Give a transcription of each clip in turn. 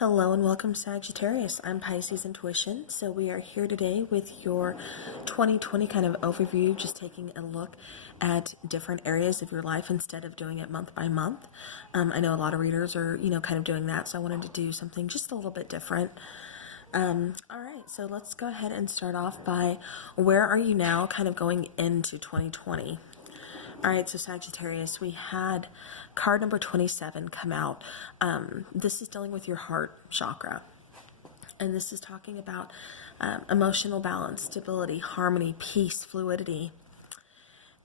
Hello and welcome, Sagittarius. I'm Pisces Intuition. So we are here today with your 2020 kind of overview, just taking a look at different areas of your life instead of doing it month by month. I know a lot of readers are, kind of doing that, so I wanted to do something just a little bit different. All right, so let's go ahead and start off by where are you now kind of going into 2020? All right, so Sagittarius, we had card number 27 come out. This is dealing with your heart chakra. And this is talking about emotional balance, stability, harmony, peace, fluidity.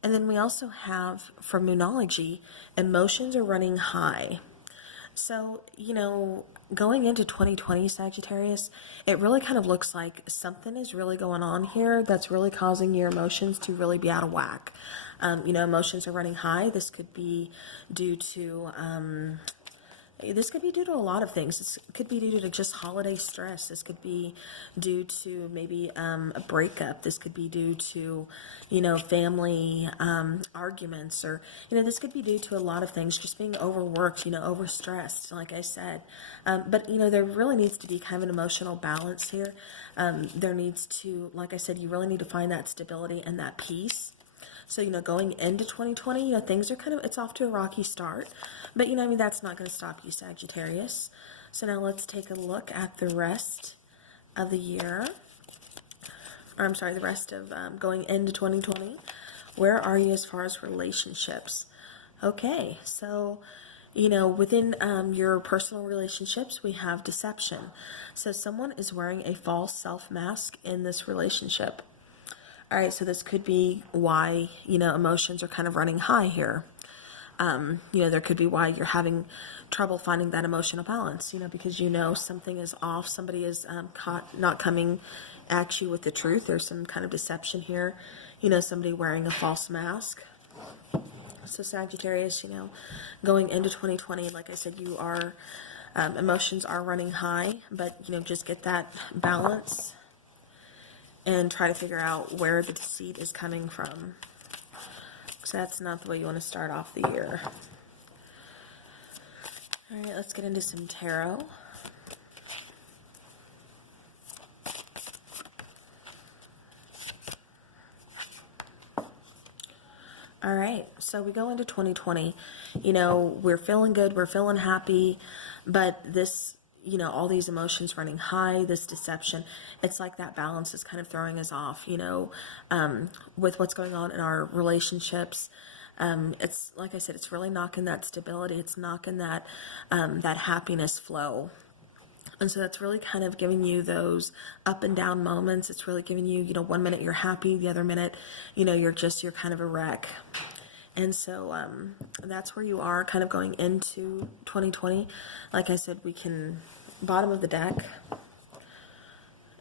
And then we also have, for Moonology, emotions are running high. So, going into 2020, Sagittarius, it really kind of looks like something is really going on here that's really causing your emotions to really be out of whack. Emotions are running high. This could be due to a lot of things. This could be due to just holiday stress. This could be due to maybe a breakup. This could be due to, family arguments, or, this could be due to a lot of things, just being overworked, overstressed, like I said. But, there really needs to be kind of an emotional balance here. There needs to, like I said, you really need to find that stability and that peace. So, going into 2020, things are it's off to a rocky start. But, that's not going to stop you, Sagittarius. So now let's take a look at the rest of the year. Or, I'm sorry, the rest of going into 2020. Where are you as far as relationships? Okay, so, within your personal relationships, we have deception. So someone is wearing a false self mask in this relationship. All right, so this could be why, emotions are kind of running high here. There could be why you're having trouble finding that emotional balance, because something is off. Somebody is not coming at you with the truth. There's some kind of deception here, somebody wearing a false mask. So Sagittarius, going into 2020, like I said, you are, emotions are running high, but, just get that balance and try to figure out where the deceit is coming from. So that's not the way you want to start off the year. All right, let's get into some tarot. All right, so we go into 2020. We're feeling good, we're feeling happy, but this, all these emotions running high, this deception, it's like that balance is kind of throwing us off, with what's going on in our relationships. It's like I said, it's really knocking that stability. It's knocking that, that happiness flow. And so that's really kind of giving you those up and down moments. It's really giving you, 1 minute you're happy, the other minute, you're kind of a wreck. And so that's where you are kind of going into 2020. Like I said, bottom of the deck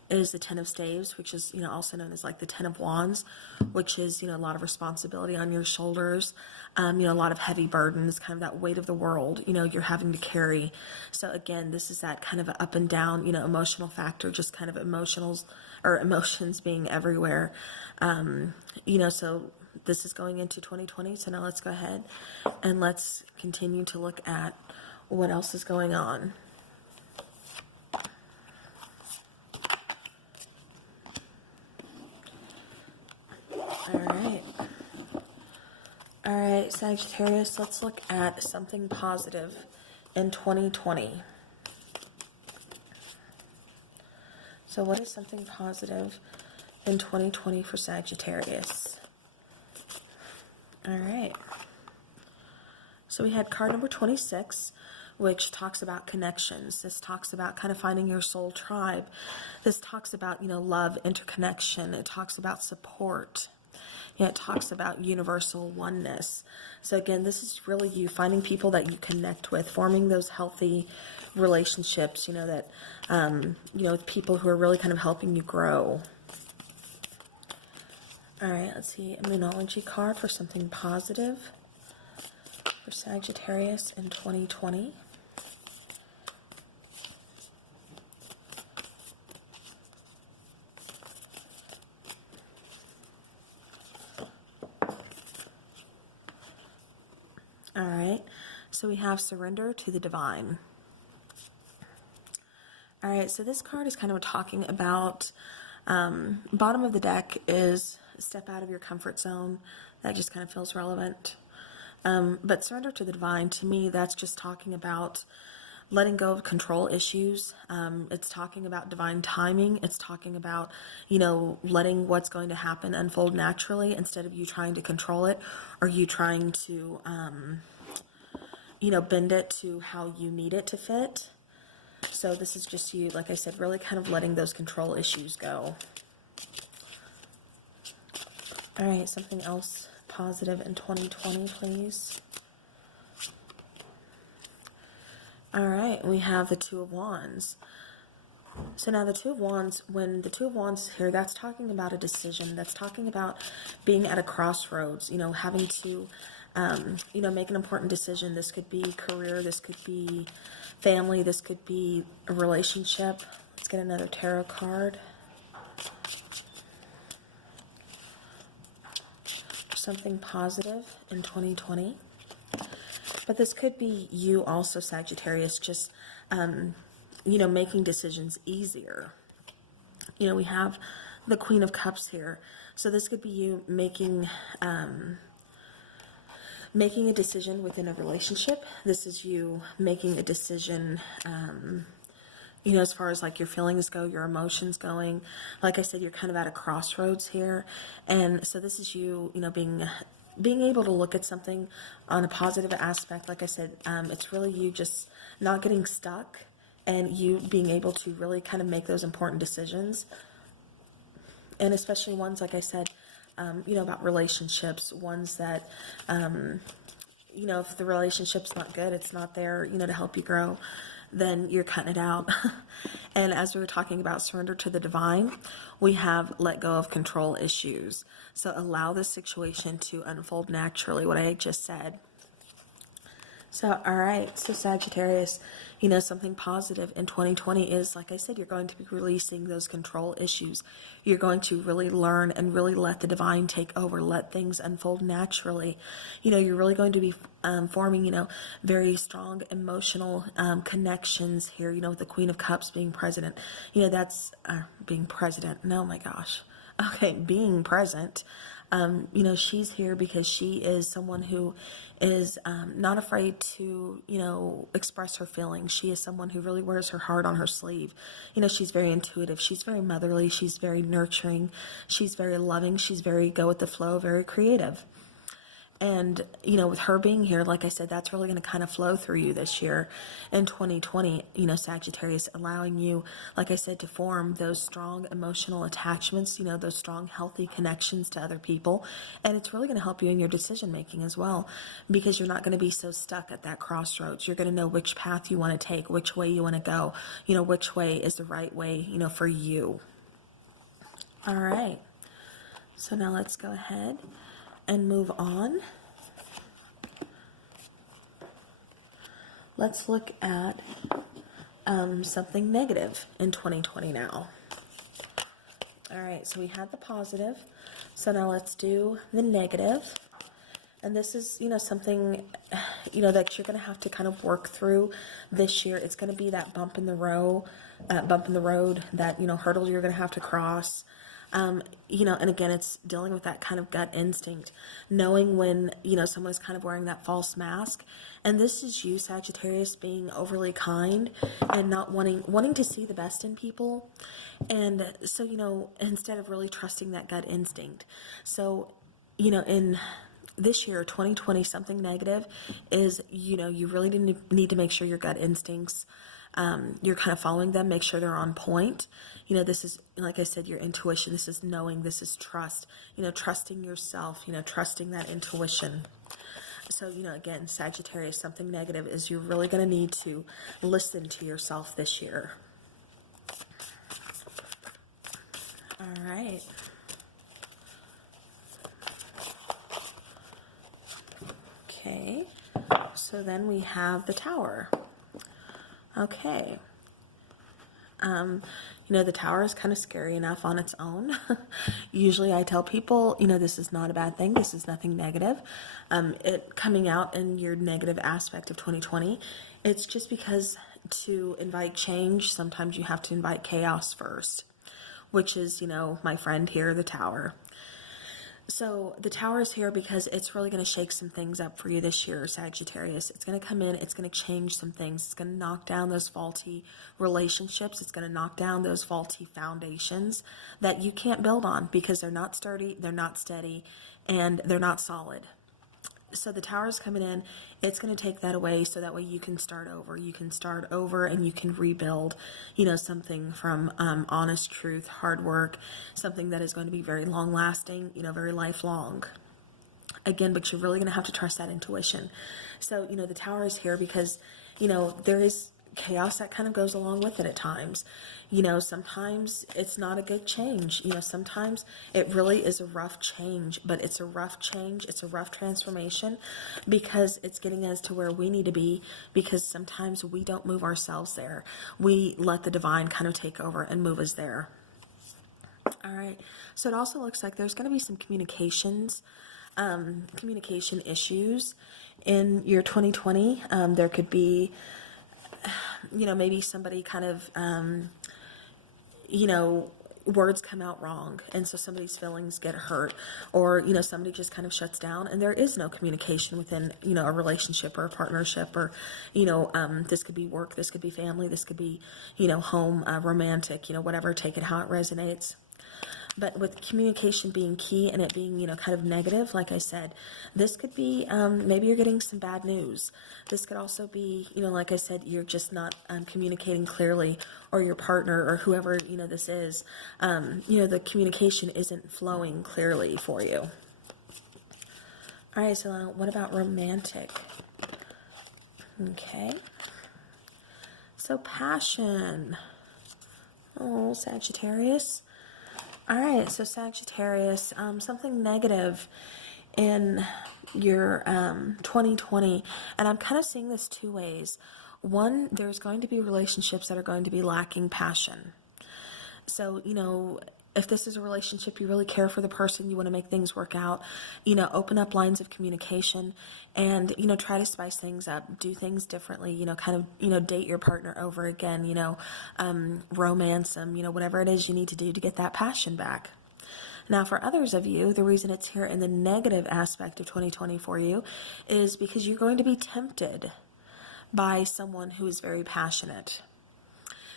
is the Ten of Staves, which is, also known as like the Ten of Wands, which is, a lot of responsibility on your shoulders, a lot of heavy burdens, kind of that weight of the world, you're having to carry. So again, this is that kind of up and down, emotional factor, just kind of emotions being everywhere. So this is going into 2020. So now let's go ahead and let's continue to look at what else is going on. All right, Sagittarius, let's look at something positive in 2020. So what is something positive in 2020 for Sagittarius? All right. So we had card number 26, which talks about connections. This talks about kind of finding your soul tribe. This talks about, love, interconnection. It talks about support. It talks about universal oneness. So again, this is really you finding people that you connect with, forming those healthy relationships, that, with people who are really kind of helping you grow. All right, let's see, a Moonology card for something positive for Sagittarius in 2020. All right, so we have surrender to the divine. All right, so this card is kind of talking about, bottom of the deck is step out of your comfort zone. That just kind of feels relevant. But surrender to the divine, to me, that's just talking about letting go of control issues. It's talking about divine timing. It's talking about, letting what's going to happen unfold naturally instead of you trying to control it or you trying to, bend it to how you need it to fit. So this is just you, like I said, really kind of letting those control issues go. All right, something else positive in 2020, please. All right, we have the Two of Wands. So now the Two of Wands, when the Two of Wands here, that's talking about a decision. That's talking about being at a crossroads, having to, make an important decision. This could be career, this could be family, this could be a relationship. Let's get another tarot card. Something positive in 2020. But this could be you also, Sagittarius, just, making decisions easier. We have the Queen of Cups here. So this could be you making a decision within a relationship. This is you making a decision, as far as like your feelings go, your emotions going. Like I said, you're kind of at a crossroads here. And so this is you, being able to look at something on a positive aspect. Like I said, it's really you just not getting stuck and you being able to really kind of make those important decisions. And especially ones, like I said, about relationships, ones that, if the relationship's not good, it's not there, to help you grow, then you're cutting it out. And as we were talking about surrender to the divine, we have let go of control issues. So allow this situation to unfold naturally, what I just said. So, all right, so Sagittarius, something positive in 2020 is, like I said, you're going to be releasing those control issues. You're going to really learn and really let the divine take over, let things unfold naturally. You're really going to be forming, very strong emotional connections here, with the Queen of Cups being president. That's being president. No, my gosh. Okay, being present. She's here because she is someone who is not afraid to, express her feelings. She is someone who really wears her heart on her sleeve. She's very intuitive. She's very motherly. She's very nurturing. She's very loving. She's very go with the flow, very creative. And, with her being here, like I said, that's really going to kind of flow through you this year in 2020, Sagittarius, allowing you, like I said, to form those strong emotional attachments, those strong, healthy connections to other people. And it's really going to help you in your decision making as well, because you're not going to be so stuck at that crossroads. You're going to know which path you want to take, which way you want to go, which way is the right way, for you. All right. So now let's go ahead and move on. Let's look at something negative in 2020 now. All right, so we had the positive. So now let's do the negative. And this is, something, that you're going to have to kind of work through this year. It's going to be that bump in the road, that, hurdle you're going to have to cross. And again, it's dealing with that kind of gut instinct, knowing when, someone is kind of wearing that false mask. And this is you, Sagittarius, being overly kind and not wanting to see the best in people. And so, instead of really trusting that gut instinct. So, in this year, 2020, something negative is, you really need to make sure your gut instincts, you're kind of following them, make sure they're on point. This is, like I said, your intuition. This is knowing, this is trust, trusting yourself, trusting that intuition. So, again, Sagittarius, something negative is you're really going to need to listen to yourself this year. All right. Okay. So then we have the Tower. Okay. The Tower is kind of scary enough on its own. Usually I tell people, this is not a bad thing. This is nothing negative. It coming out in your negative aspect of 2020, it's just because, to invite change, sometimes you have to invite chaos first, which is, my friend here, the Tower. So the Tower is here because it's really going to shake some things up for you this year, Sagittarius. It's going to come in, it's going to change some things. It's going to knock down those faulty relationships. It's going to knock down those faulty foundations that you can't build on because they're not sturdy, they're not steady, and they're not solid. So the Tower is coming in. It's going to take that away so that way you can start over. You can start over and you can rebuild, something from honest truth, hard work, something that is going to be very long lasting, very lifelong. Again, but you're really going to have to trust that intuition. So, the Tower is here because, there is chaos that kind of goes along with it at times. Sometimes it's not a good change. Sometimes it really is a rough change, but it's a rough change. It's a rough transformation because it's getting us to where we need to be, because sometimes we don't move ourselves there. We let the divine kind of take over and move us there. All right. So it also looks like there's going to be some communication issues in year 2020. There could be, maybe somebody kind of, words come out wrong, and so somebody's feelings get hurt, or, somebody just kind of shuts down, and there is no communication within, a relationship or a partnership, or, this could be work, this could be family, this could be, home, romantic, whatever, take it how it resonates. But with communication being key and it being, kind of negative, like I said, this could be, maybe you're getting some bad news. This could also be, like I said, you're just not communicating clearly, or your partner or whoever, this is, the communication isn't flowing clearly for you. All right, so what about romantic? Okay. So passion. Oh, Sagittarius. All right, so Sagittarius, something negative in your 2020, and I'm kind of seeing this two ways. One, there's going to be relationships that are going to be lacking passion. So, if this is a relationship, you really care for the person, you want to make things work out, open up lines of communication and, try to spice things up, do things differently, kind of, date your partner over again, romance them, whatever it is you need to do to get that passion back. Now, for others of you, the reason it's here in the negative aspect of 2020 for you is because you're going to be tempted by someone who is very passionate.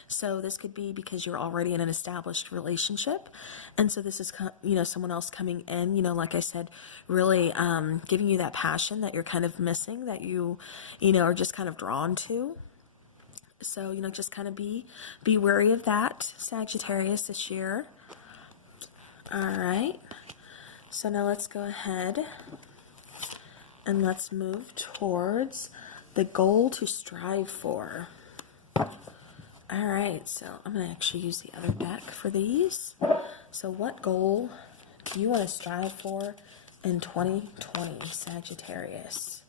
So this could be because you're already in an established relationship. And so this is, someone else coming in, like I said, really giving you that passion that you're kind of missing, that you, are just kind of drawn to. So, just kind of be wary of that, Sagittarius, this year. All right. So now let's go ahead and let's move towards the goal to strive for. All right, so I'm going to actually use the other deck for these. So what goal do you want to strive for in 2020, Sagittarius?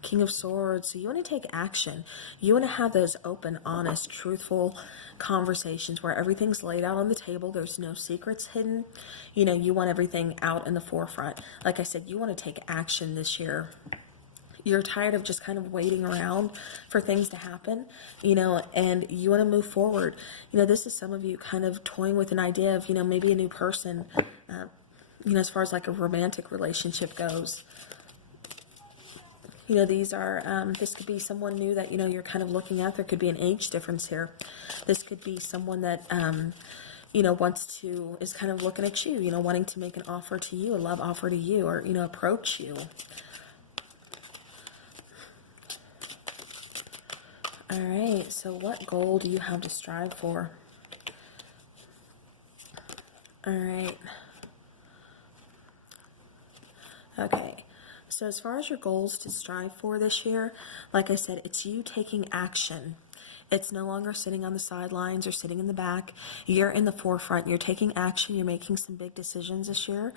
King of Swords. So you want to take action. You want to have those open, honest, truthful conversations where everything's laid out on the table. There's no secrets hidden. You want everything out in the forefront. Like I said, you want to take action this year. You're tired of just kind of waiting around for things to happen, and you want to move forward. This is some of you kind of toying with an idea of, maybe a new person, as far as like a romantic relationship goes. These are, this could be someone new that, you're kind of looking at. There could be an age difference here. This could be someone that, is kind of looking at you, wanting to make an offer to you, a love offer to you, or, approach you. All right, so what goal do you have to strive for? All right. Okay, so as far as your goals to strive for this year, like I said, it's you taking action. It's no longer sitting on the sidelines or sitting in the back. You're in the forefront. You're taking action. You're making some big decisions this year.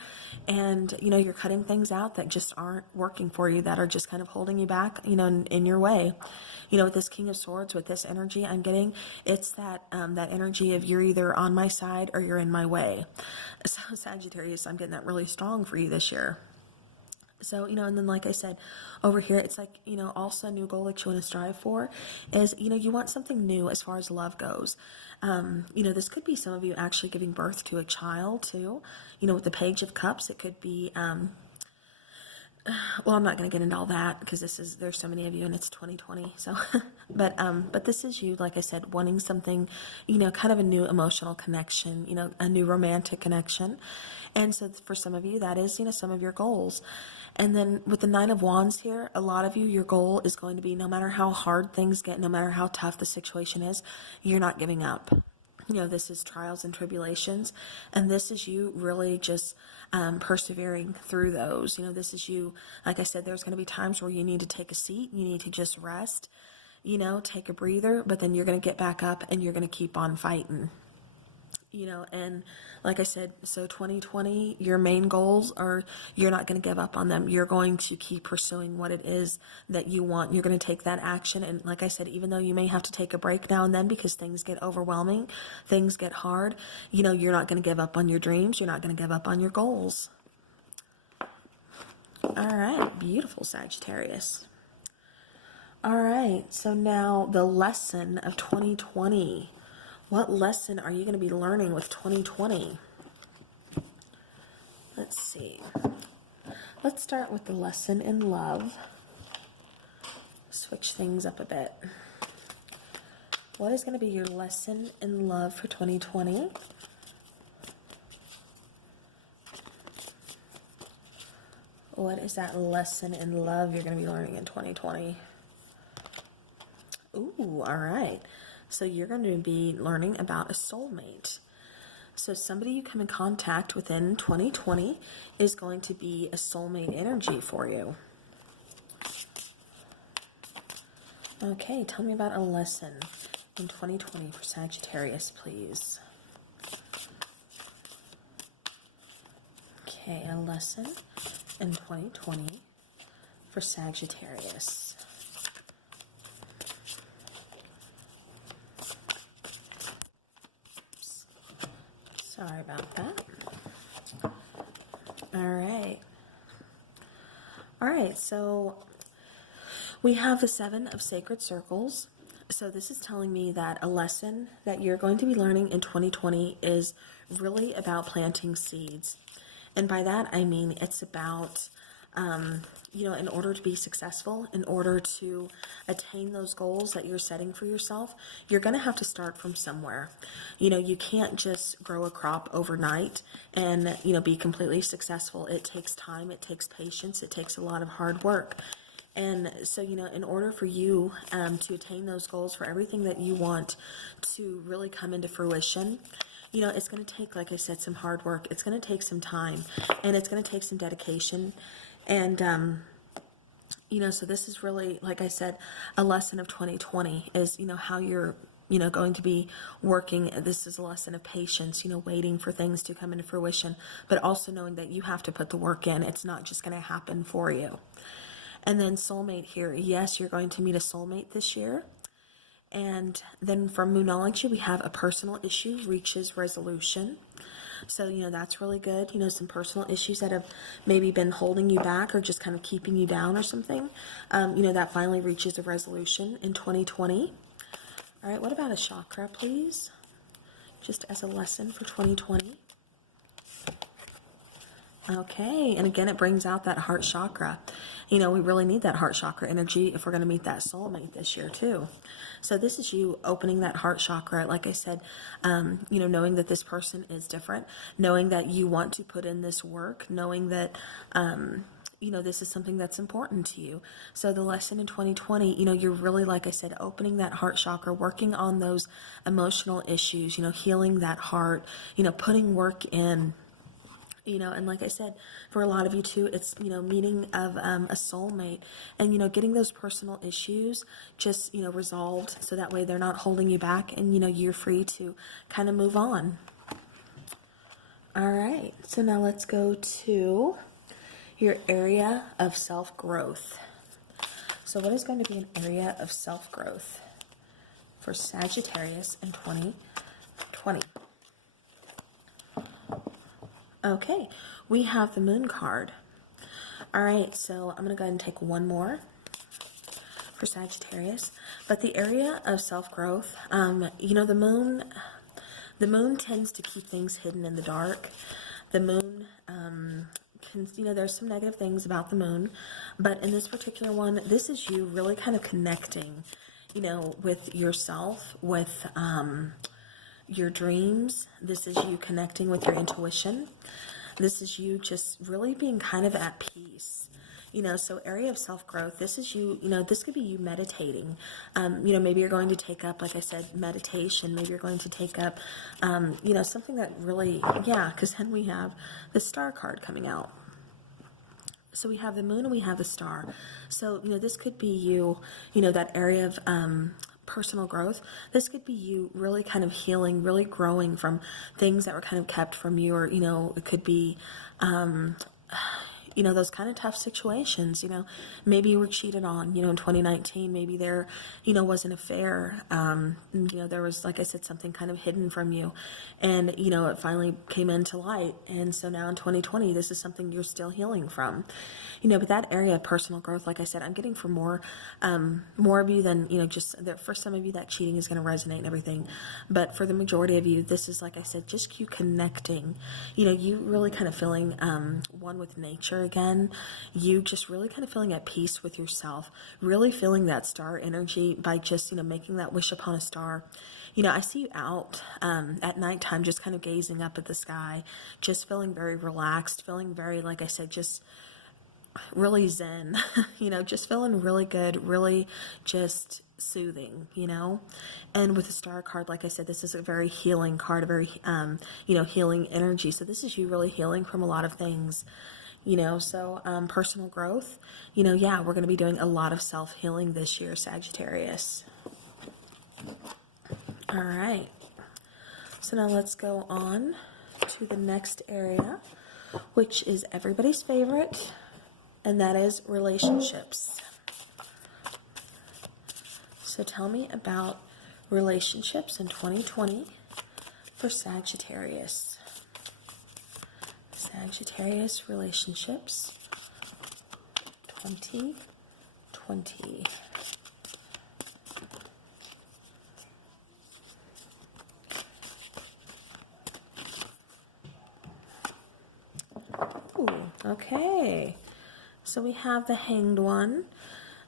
And, you're cutting things out that just aren't working for you, that are just kind of holding you back, in your way. With this King of Swords, with this energy I'm getting, it's that energy of you're either on my side or you're in my way. So Sagittarius, I'm getting that really strong for you this year. So, and then like I said, over here, it's like, also a new goal that you want to strive for is, you want something new as far as love goes. This could be some of you actually giving birth to a child too. With the Page of Cups, it could be, well, I'm not going to get into all that because there's so many of you and it's 2020. So, but this is you, like I said, wanting something, kind of a new emotional connection, a new romantic connection. And so for some of you, that is, some of your goals. And then with the Nine of Wands here, a lot of you, your goal is going to be, no matter how hard things get, no matter how tough the situation is, you're not giving up. This is trials and tribulations, and this is you really just persevering through those. This is you, like I said, there's going to be times where you need to take a seat, you need to just rest, take a breather, but then you're going to get back up and you're going to keep on fighting. And like I said, so 2020, your main goals are, you're not going to give up on them. You're going to keep pursuing what it is that you want. You're going to take that action. And like I said, even though you may have to take a break now and then because things get overwhelming, things get hard, you're not going to give up on your dreams. You're not going to give up on your goals. All right. Beautiful, Sagittarius. All right. So now the lesson of 2020. What lesson are you going to be learning with 2020? Let's see. Let's start with the lesson in love. Switch things up a bit. What is going to be your lesson in love for 2020? What is that lesson in love you're going to be learning in 2020? Ooh, all right. So you're going to be learning about a soulmate. So somebody you come in contact with in 2020 is going to be a soulmate energy for you. Okay, tell me about a lesson in 2020 for Sagittarius, please. Okay, a lesson in 2020 for Sagittarius. Sorry about that. All right, so we have the Seven of Sacred Circles. So this is telling me that a lesson that you're going to be learning in 2020 is really about planting seeds. And by that, I mean it's about, in order to be successful, in order to attain those goals that you're setting for yourself, you're going to have to start from somewhere. You can't just grow a crop overnight and, be completely successful. It takes time, it takes patience, it takes a lot of hard work. And so, in order for you to attain those goals, for everything that you want to really come into fruition, it's going to take, like I said, some hard work. It's going to take some time, and it's going to take some dedication. And, so this is really, like I said, a lesson of 2020 is, how you're, going to be working. This is a lesson of patience, waiting for things to come into fruition, but also knowing that you have to put the work in. It's not just going to happen for you. And then soulmate here. Yes, you're going to meet a soulmate this year. And then from Moonology, we have a personal issue reaches resolution. So, that's really good. Some personal issues that have maybe been holding you back or just kind of keeping you down or something, that finally reaches a resolution in 2020. All right, what about a chakra, please? Just as a lesson for 2020. Okay, and again, it brings out that heart chakra. We really need that heart chakra energy if we're going to meet that soulmate this year too. So this is you opening that heart chakra, like I said, knowing that this person is different, knowing that you want to put in this work, knowing that, this is something that's important to you. So the lesson in 2020, you're really, like I said, opening that heart chakra, working on those emotional issues, healing that heart, putting work in. And like I said, for a lot of you too, it's, meeting of a soulmate and, getting those personal issues just, resolved so that way they're not holding you back and, you're free to kind of move on. All right. So now let's go to your area of self-growth. So what is going to be an area of self-growth for Sagittarius in 2020? Okay, we have the Moon card. All right, so I'm going to go ahead and take one more for Sagittarius. But the area of self-growth, you know, the moon tends to keep things hidden in the dark. The moon, you know, there's some negative things about the moon, but in this particular one, this is you really kind of connecting, you know, with yourself, with your dreams. This is you connecting with your intuition. This is you just really being kind of at peace. You know, so area of self-growth, this is you, you know, this could be you meditating. You know, maybe you're going to take up, like I said, meditation. Maybe you're going to take up, you know, something that really, yeah, because then we have the star card coming out. So we have the moon and we have the star. So, you know, this could be you, you know, that area of personal growth. This could be you really kind of healing, really growing from things that were kind of kept from you, or, you know, it could be, you know, those kind of tough situations. You know, maybe you were cheated on, you know, in 2019, maybe there, you know, was an affair, you know, there was, like I said, something kind of hidden from you, and, you know, it finally came into light, and so now in 2020, this is something you're still healing from, you know, but that area of personal growth, like I said, I'm getting for more of you than, you know, just, for some of you, that cheating is going to resonate and everything, but for the majority of you, this is, like I said, just you connecting, you know, you really kind of feeling one with nature again, you just really kind of feeling at peace with yourself, really feeling that star energy by just, you know, making that wish upon a star. You know, I see you out at nighttime, just kind of gazing up at the sky, just feeling very relaxed, feeling very, like I said, just really zen, you know, just feeling really good, really just soothing, you know. And with the star card, like I said, this is a very healing card, a very, you know, healing energy. So this is you really healing from a lot of things. You know, so personal growth, you know, yeah, we're going to be doing a lot of self-healing this year, Sagittarius. All right. So now let's go on to the next area, which is everybody's favorite, and that is relationships. So tell me about relationships in 2020 for Sagittarius. Sagittarius relationships 2020. Ooh, okay. So we have the Hanged One.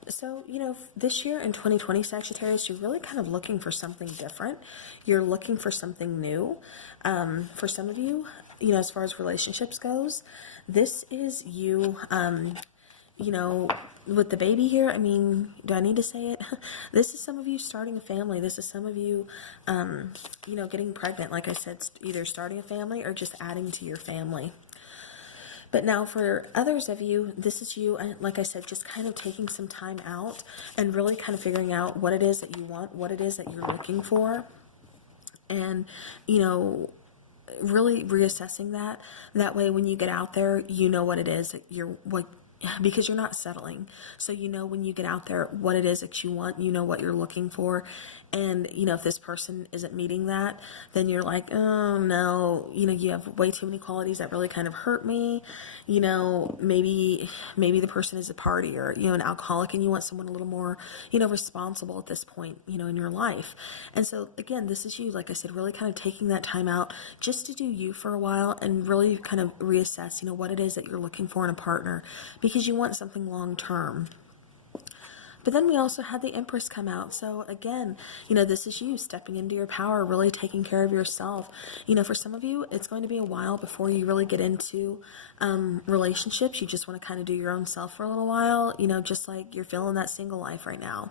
So, you know, this year in 2020, Sagittarius, you're really kind of looking for something different. You're looking for something new. For some of you, you know, as far as relationships goes, this is you, you know, with the baby here, I mean, do I need to say it? This is some of you starting a family. This is some of you, you know, getting pregnant. Like I said, either starting a family or just adding to your family. But now for others of you, this is you, like I said, just kind of taking some time out and really kind of figuring out what it is that you want, what it is that you're looking for. And, you know, really reassessing that. That way when you get out there, you know what it is that because you're not settling. So you know when you get out there what it is that you want, you know what you're looking for. And, you know, if this person isn't meeting that, then you're like, oh, no, you know, you have way too many qualities that really kind of hurt me. You know, maybe the person is a partier, you know, an alcoholic, and you want someone a little more, you know, responsible at this point, you know, in your life. And so, again, this is you, like I said, really kind of taking that time out just to do you for a while and really kind of reassess, you know, what it is that you're looking for in a partner, because you want something long term. But then we also had the Empress come out. So again, you know, this is you stepping into your power, really taking care of yourself. You know, for some of you, it's going to be a while before you really get into relationships. You just want to kind of do your own self for a little while, you know, just like you're feeling that single life right now.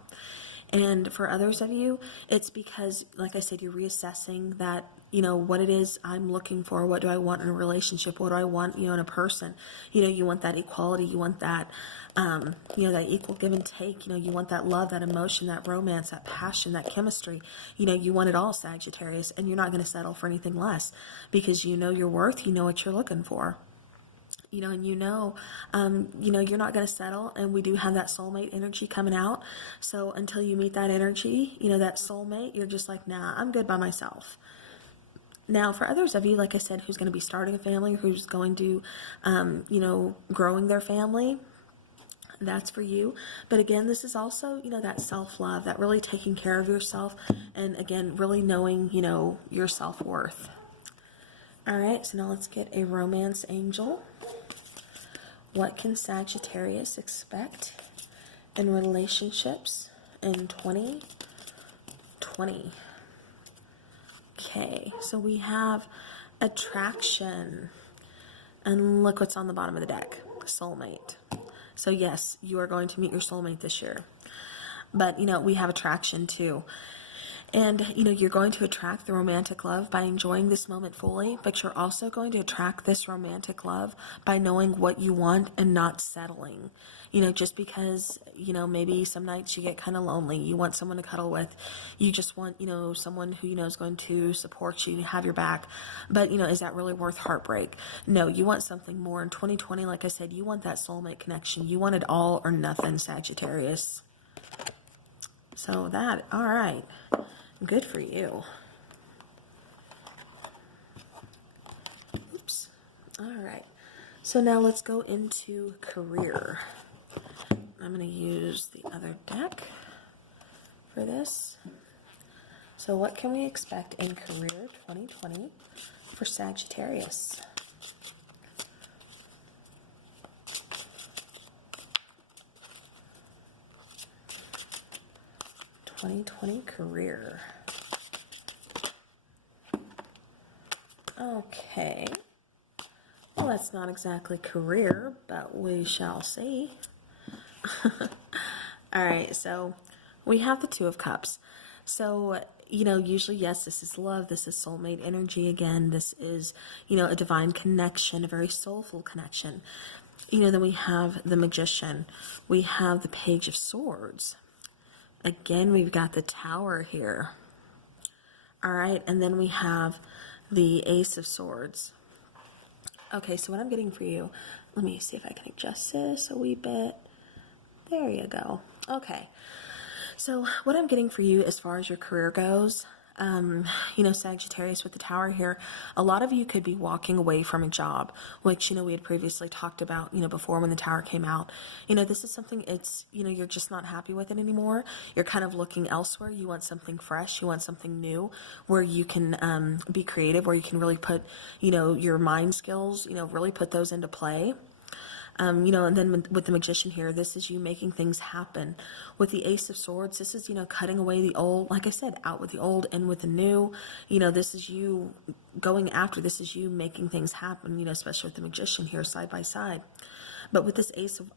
And for others of you, it's because, like I said, you're reassessing that, you know, what it is I'm looking for. What do I want in a relationship? What do I want, you know, in a person? You know, you want that equality. You want that, you know, that equal give and take. You know, you want that love, that emotion, that romance, that passion, that chemistry. You know, you want it all, Sagittarius, and you're not going to settle for anything less because you know your worth. You know what you're looking for. You know, and you know, you're not going to settle, and we do have that soulmate energy coming out. So until you meet that energy, you know, that soulmate, you're just like, nah, I'm good by myself. Now, for others of you, like I said, who's going to be starting a family, who's going to, growing their family, that's for you. But again, this is also, that self-love, that really taking care of yourself, and again, really knowing, your self-worth. All right, so now let's get a romance angel. What can Sagittarius expect in relationships in 2020? Okay, so we have attraction. And look what's on the bottom of the deck. Soulmate. So yes, you are going to meet your soulmate this year. But, we have attraction too. And, you're going to attract the romantic love by enjoying this moment fully, but you're also going to attract this romantic love by knowing what you want and not settling. Just because, maybe some nights you get kind of lonely, you want someone to cuddle with, you just want, someone who, is going to support you, have your back. But, is that really worth heartbreak? No, you want something more. In 2020, like I said, you want that soulmate connection. You want it all or nothing, Sagittarius. So all right. Good for you. Oops. All right. So now let's go into career. I'm going to use the other deck for this. So what can we expect in career 2020 for Sagittarius? Career. Okay. Well, that's not exactly career, but we shall see. All right, so we have the Two of Cups. So, usually, yes, this is love. This is soulmate energy again. This is, a divine connection, a very soulful connection. Then we have the Magician. We have the Page of Swords. Again, we've got the Tower here. All right, and then we have the Ace of Swords. Okay, so what I'm getting for you, let me see if I can adjust this a wee bit. There you go. Okay, so what I'm getting for you as far as your career goes, Sagittarius with the Tower here, a lot of you could be walking away from a job, which, we had previously talked about, before when the Tower came out. This is something you're just not happy with it anymore. You're kind of looking elsewhere. You want something fresh. You want something new where you can be creative, where you can really put, your mind skills, really put those into play. And then with the Magician here, this is you making things happen. With the Ace of Swords, this is, cutting away the old, like I said, out with the old and with the new. This is you going after, this is you making things happen, especially with the Magician here side by side. But with this Ace of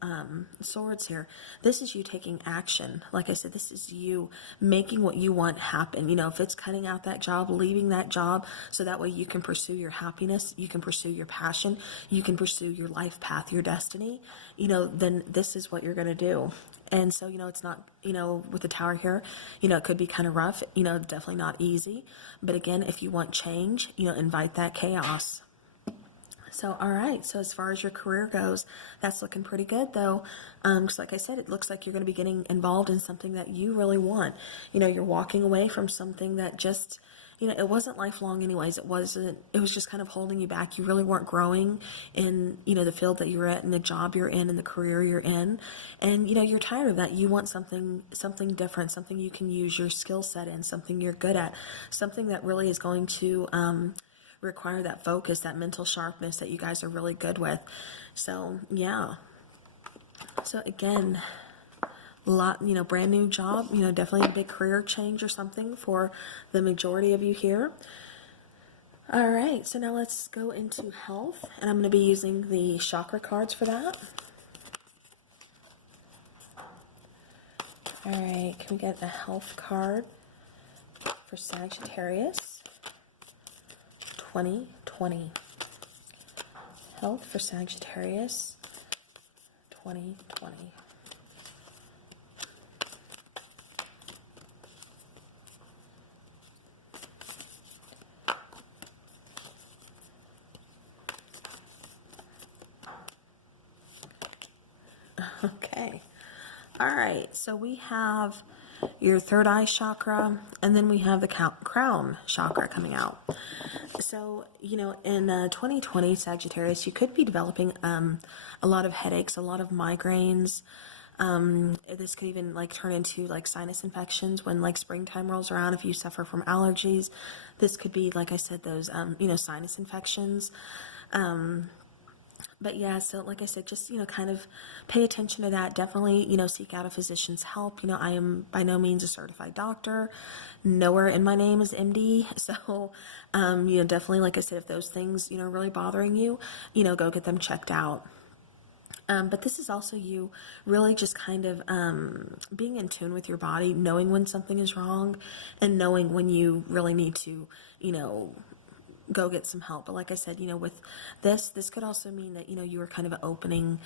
Swords here, this is you taking action. Like I said, this is you making what you want happen. If it's cutting out that job, leaving that job, so that way you can pursue your happiness, you can pursue your passion, you can pursue your life path, your destiny, then this is what you're going to do. And so, it's not, with the Tower here, it could be kind of rough, definitely not easy. But again, if you want change, invite that chaos. So, all right. So as far as your career goes, that's looking pretty good, though. Because like I said, it looks like you're going to be getting involved in something that you really want. You're walking away from something that just, it wasn't lifelong anyways. It was just kind of holding you back. You really weren't growing in, the field that you're at and the job you're in and the career you're in. And, you're tired of that. You want something different, something you can use your skill set in, something you're good at, something that really is going to, require that focus, that mental sharpness that you guys are really good with. So yeah. So again, brand new job, definitely a big career change or something for the majority of you here. All right, so now let's go into health, and I'm going to be using the chakra cards for that. All right, can we get a health card for Sagittarius 2020? Health for Sagittarius 2020. Okay. All right. So we have your third eye chakra, and then we have the crown chakra coming out. So, in 2020, Sagittarius, you could be developing a lot of headaches, a lot of migraines. This could even like turn into like sinus infections when like springtime rolls around. If you suffer from allergies, this could be, like I said, those, sinus infections. But yeah, so like I said, just, kind of pay attention to that. Definitely, seek out a physician's help. I am by no means a certified doctor. Nowhere in my name is MD. So, definitely, like I said, if those things, are really bothering you, go get them checked out. But this is also you really just kind of being in tune with your body, knowing when something is wrong and knowing when you really need to, go get some help. But like I said, with this could also mean that, you were kind of opening,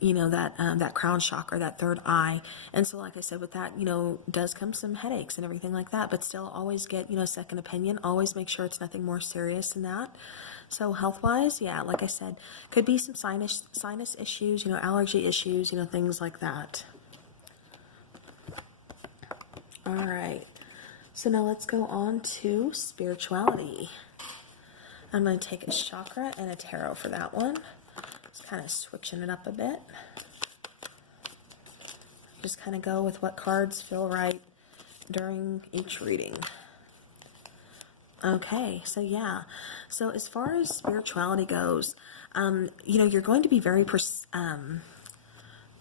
that crown chakra, that third eye. And so, like I said, with that, does come some headaches and everything like that, but still always get, a second opinion. Always make sure it's nothing more serious than that. So health-wise, yeah, like I said, could be some sinus issues, allergy issues, things like that. All right. So now let's go on to spirituality. I'm going to take a chakra and a tarot for that one. Just kind of switching it up a bit. Just kind of go with what cards feel right during each reading. Okay, so yeah. So as far as spirituality goes, you're going to be very,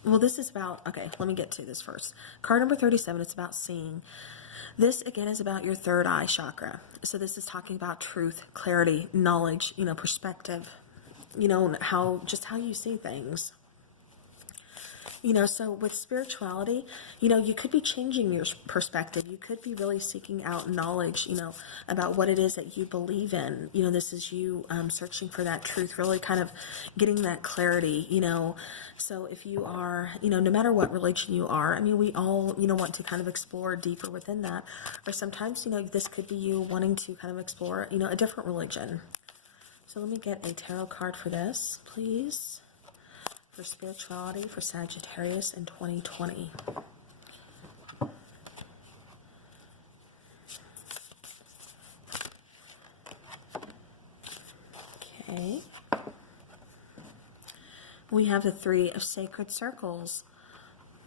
well, this is about, okay, let me get to this first. Card number 37, it's about seeing. This, again, is about your third eye chakra. So this is talking about truth, clarity, knowledge, perspective, how you see things. So with spirituality, you could be changing your perspective. You could be really seeking out knowledge, about what it is that you believe in. This is you searching for that truth, really kind of getting that clarity, So if you are, no matter what religion you are, I mean, we all, want to kind of explore deeper within that. Or sometimes, this could be you wanting to kind of explore, a different religion. So let me get a tarot card for this, please. For spirituality for Sagittarius in 2020. Okay. We have the Three of Sacred Circles.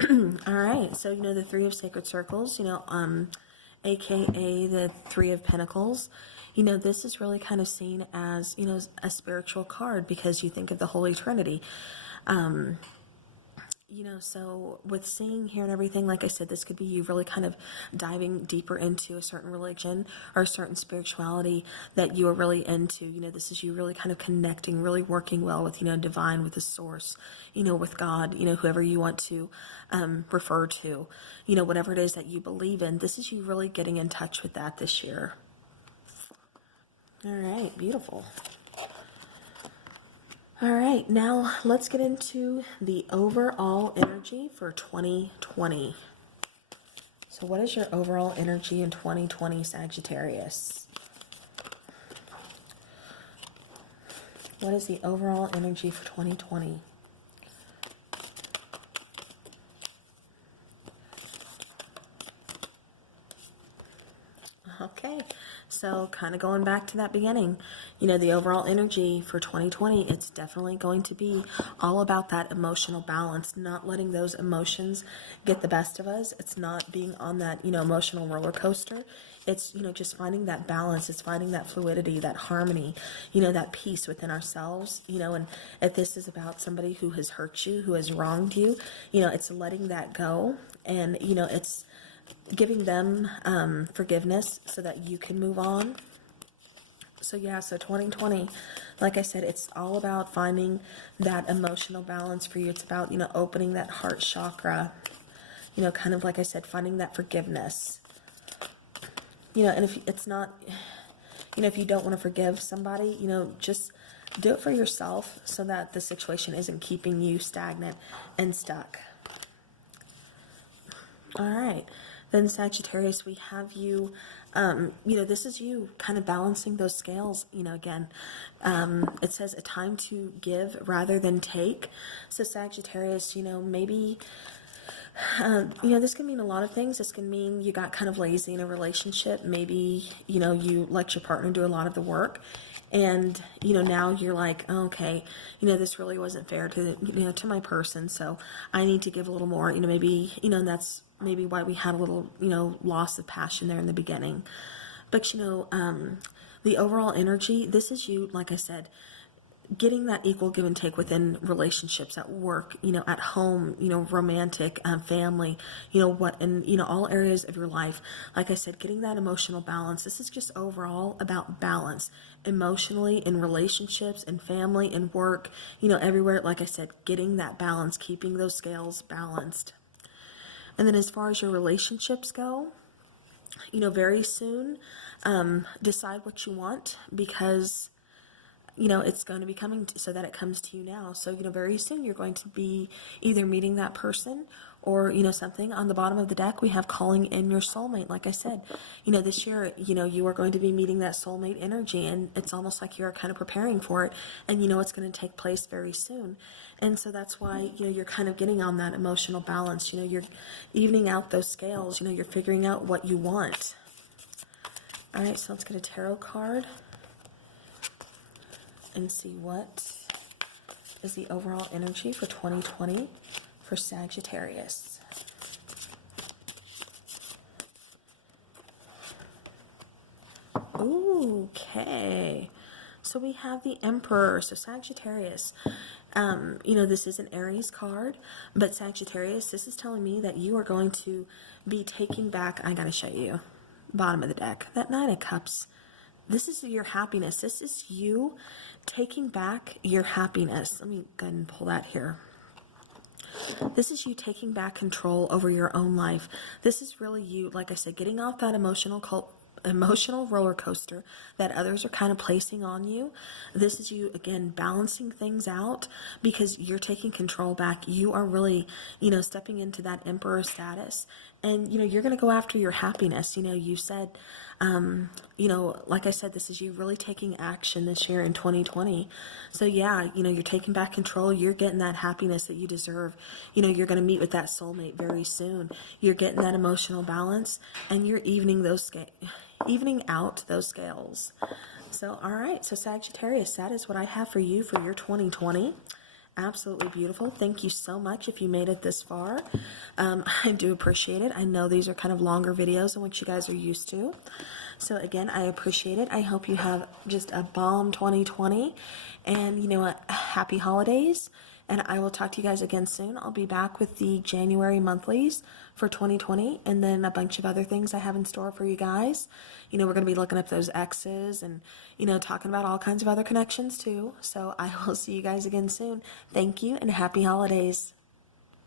All right, so the Three of Sacred Circles, aka the Three of Pentacles. This is really kind of seen as, a spiritual card because you think of the Holy Trinity. So with seeing here and everything, like I said, this could be you really kind of diving deeper into a certain religion or a certain spirituality that you are really into. This is you really kind of connecting, really working well with, divine, with the source, with God, whoever you want to refer to, whatever it is that you believe in. This is you really getting in touch with that this year. All right, beautiful. All right, now let's get into the overall energy for 2020. So what is your overall energy in 2020, Sagittarius? What is the overall energy for 2020? Okay, so kind of going back to that beginning, the overall energy for 2020, it's definitely going to be all about that emotional balance, not letting those emotions get the best of us. It's not being on that, emotional roller coaster. It's, just finding that balance. It's finding that fluidity, that harmony, that peace within ourselves, and if this is about somebody who has hurt you, who has wronged you, it's letting that go, and, it's giving them forgiveness so that you can move on. So yeah, so 2020, like I said, it's all about finding that emotional balance for you. It's about, opening that heart chakra, kind of like I said, finding that forgiveness. And if it's not, if you don't want to forgive somebody, just do it for yourself so that the situation isn't keeping you stagnant and stuck. All right. Then Sagittarius, we have you, this is you kind of balancing those scales, again, it says a time to give rather than take. So Sagittarius, maybe This can mean a lot of things. This can mean you got kind of lazy in a relationship. Maybe, you let your partner do a lot of the work. And, now you're like, oh, okay, this really wasn't fair to my person. So I need to give a little more, maybe, and that's maybe why we had a little, loss of passion there in the beginning. But, the overall energy, this is you, like I said, getting that equal give and take within relationships, at work, at home, romantic, family, in all areas of your life. Like I said, getting that emotional balance. This is just overall about balance emotionally, in relationships, in family, in work, everywhere. Like I said, getting that balance, keeping those scales balanced. And then as far as your relationships go, very soon, decide what you want, because it's going to be coming so that it comes to you now. So, very soon you're going to be either meeting that person or, something. On the bottom of the deck, we have calling in your soulmate. Like I said, this year, you are going to be meeting that soulmate energy, and it's almost like you're kind of preparing for it, and it's going to take place very soon. And so that's why, you're kind of getting on that emotional balance. You're evening out those scales. You're figuring out what you want. All right, so let's get a tarot card and see what is the overall energy for 2020 for Sagittarius. Okay, so we have the Emperor. So Sagittarius, this is an Aries card, but Sagittarius, this is telling me that you are going to be taking back, I gotta show you, bottom of the deck, that Nine of Cups. This is your happiness. This is you taking back your happiness. Let me go ahead and pull that here. This is you taking back control over your own life. This is really you, like I said, getting off that emotional roller coaster that others are kind of placing on you. This is you, again, balancing things out, because you're taking control back. You are really, stepping into that Emperor status, and, you're going to go after your happiness. You said, like I said, this is you really taking action this year in 2020. So yeah, you're taking back control. You're getting that happiness that you deserve. You're going to meet with that soulmate very soon. You're getting that emotional balance, and you're evening out those scales. So, all right. So Sagittarius, that is what I have for you for your 2020. Absolutely beautiful. Thank you so much if you made it this far. I do appreciate it. I know these are kind of longer videos than what you guys are used to. So again, I appreciate it. I hope you have just a bomb 2020, and happy holidays. And I will talk to you guys again soon. I'll be back with the January monthlies for 2020, and then a bunch of other things I have in store for you guys. We're going to be looking up those exes and, talking about all kinds of other connections too. So I will see you guys again soon. Thank you, and happy holidays.